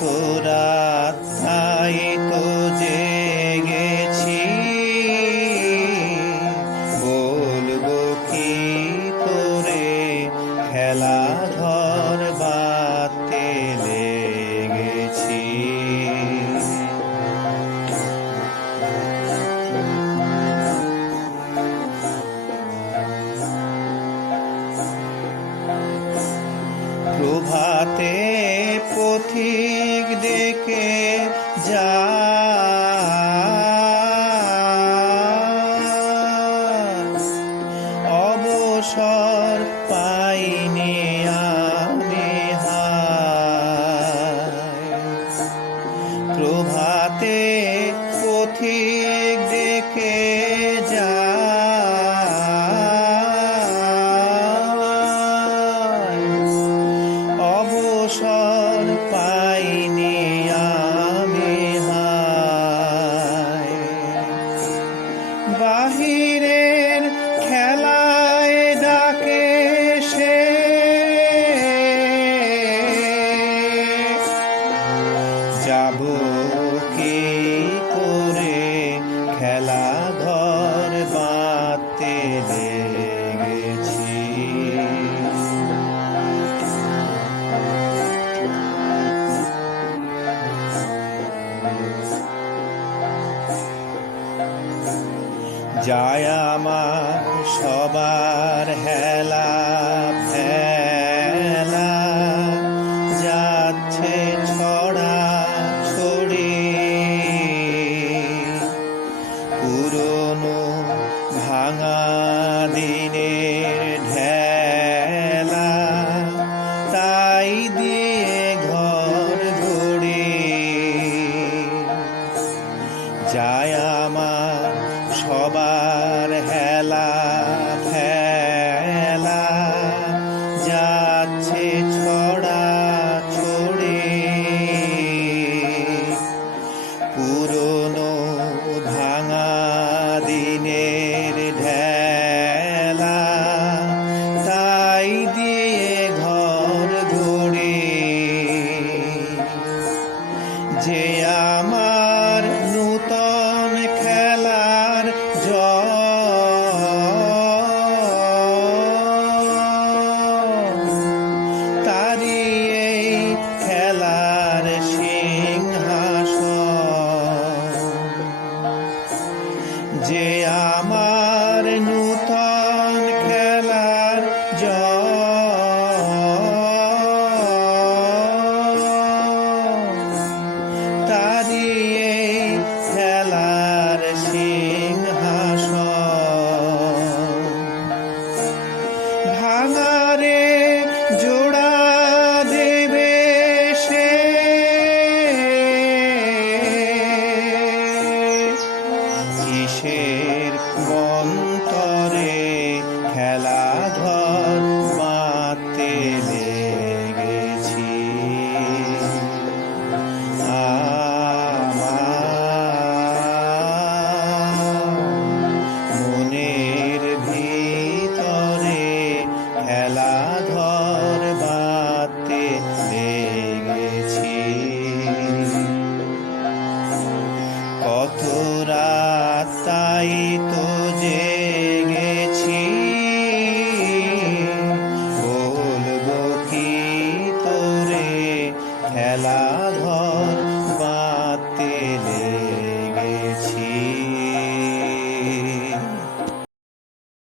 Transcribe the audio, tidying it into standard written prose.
কত রাত তাই তো জেগেছি, বলবো কি তোরে খেলা ঘর বাতে লেগেছি। প্রভাতে পথিক ডেকে যায়, অবসর পাইনি আমি হায়। প্রভাতে পথিক ডেকে যায়, অবসর পাইনি আমি হায়। বাহিরের খেলায় ডাকে সে, যাব কি করে খেলা ঘর বাতে লেগেছি। যায় আমার সবার হেলা ফেলা, যাচ্ছে ছড়া ছড়ি, পুরনো ভাঙা দিনের ঢেলা, তাই দিয়ে ঘর গড়ি। যায় আমার সবার হেলা ফেলা, যাচ্ছে ছড়া ছড়ি, পুরনো ভাঙা দিনের ঢেলা, তাই দিয়ে ঘর গড়ি। যে আমার নূতন খেলার তারি এই খেলার সিংহাসন। যে আমার নূতন খেলার তারি এই খেলার সিংহাসন। ভাঙারে জোড়া দেবে সে, কিসের মন্তরে খেলা ঘর বাতে লেগেছি। মনের ভিতরে খেলা ঘর বাতে লেগেছি। কত রাত তাই